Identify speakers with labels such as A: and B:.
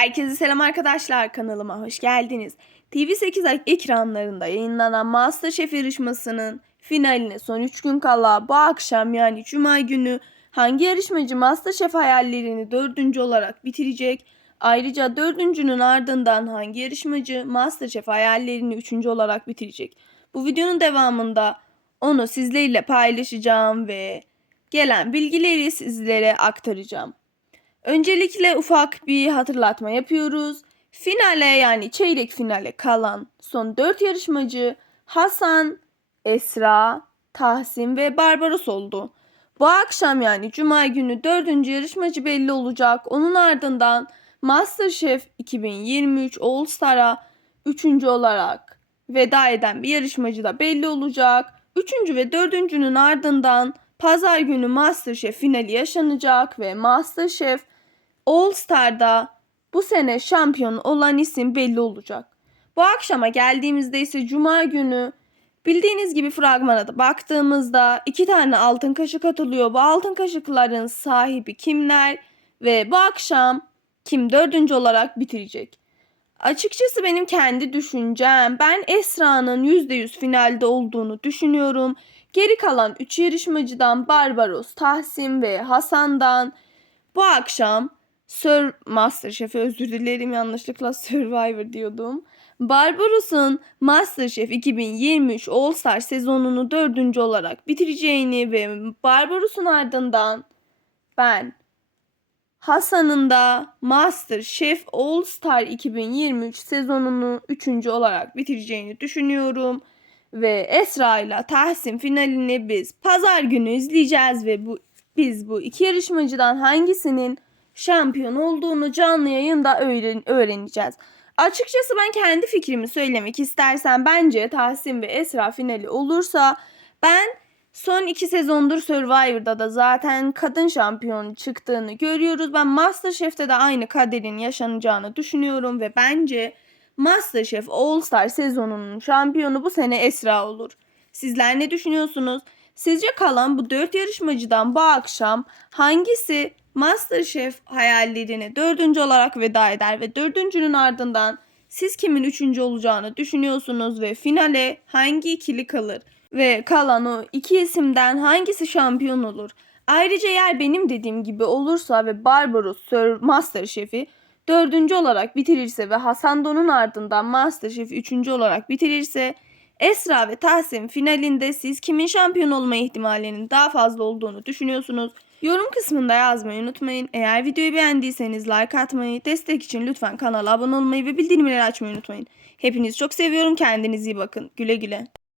A: Herkese selam arkadaşlar kanalıma hoş geldiniz. TV8 ekranlarında yayınlanan MasterChef yarışmasının finaline son 3 gün kala bu akşam yani Cuma günü hangi yarışmacı MasterChef hayallerini dördüncü olarak bitirecek? Ayrıca dördüncünün ardından hangi yarışmacı MasterChef hayallerini üçüncü olarak bitirecek? Bu videonun devamında onu sizlerle paylaşacağım ve gelen bilgileri sizlere aktaracağım. Öncelikle ufak bir hatırlatma yapıyoruz. Finale yani çeyrek finale kalan son 4 yarışmacı Hasan, Esra, Tahsin ve Barbaros oldu. Bu akşam yani cuma günü 4. yarışmacı belli olacak. Onun ardından MasterChef 2023 All Star'a 3. olarak veda eden bir yarışmacı da belli olacak. 3. ve 4.'nün ardından pazar günü MasterChef finali yaşanacak ve MasterChef All Star'da bu sene şampiyon olan isim belli olacak. Bu akşama geldiğimizde ise cuma günü bildiğiniz gibi fragmana da baktığımızda iki tane altın kaşık atılıyor. Bu altın kaşıkların sahibi kimler ve bu akşam kim dördüncü olarak bitirecek? Açıkçası benim kendi düşüncem ben Esra'nın %100 finalde olduğunu düşünüyorum. Geri kalan 3 yarışmacıdan Barbaros, Tahsin ve Hasan'dan bu akşam Sir Masterchef'e özür dilerim yanlışlıkla Survivor diyordum. Barbaros'un Masterchef 2023 All Star sezonunu dördüncü olarak bitireceğini ve Barbaros'un ardından ben Hasan'ın da Masterchef All Star 2023 sezonunu üçüncü olarak bitireceğini düşünüyorum. Ve Esra ile Tahsin finalini biz pazar günü izleyeceğiz ve bu biz bu iki yarışmacıdan hangisinin şampiyon olduğunu canlı yayında öğren öğreneceğiz. Açıkçası ben kendi fikrimi söylemek istersem bence Tahsin ve Esra finali olursa ben son iki sezondur Survivor'da da zaten kadın şampiyon çıktığını görüyoruz. Ben Masterchef'te de aynı kaderin yaşanacağını düşünüyorum ve bence Masterchef All Star sezonunun şampiyonu bu sene Esra olur. Sizler ne düşünüyorsunuz? Sizce kalan bu dört yarışmacıdan bu akşam hangisi Masterchef hayallerine dördüncü olarak veda eder ve dördüncünün ardından siz kimin üçüncü olacağını düşünüyorsunuz ve finale hangi ikili kalır ve kalan o iki isimden hangisi şampiyon olur? Ayrıca eğer benim dediğim gibi olursa ve Barbaros Sir Masterchef'i dördüncü olarak bitirirse ve Hasan Don'un ardından Masterchef üçüncü olarak bitirirse Esra ve Tahsin finalinde siz kimin şampiyon olma ihtimalinin daha fazla olduğunu düşünüyorsunuz? Yorum kısmında yazmayı unutmayın. Eğer videoyu beğendiyseniz like atmayı, destek için lütfen kanala abone olmayı ve bildirimleri açmayı unutmayın. Hepinizi çok seviyorum. Kendinize iyi bakın. Güle güle.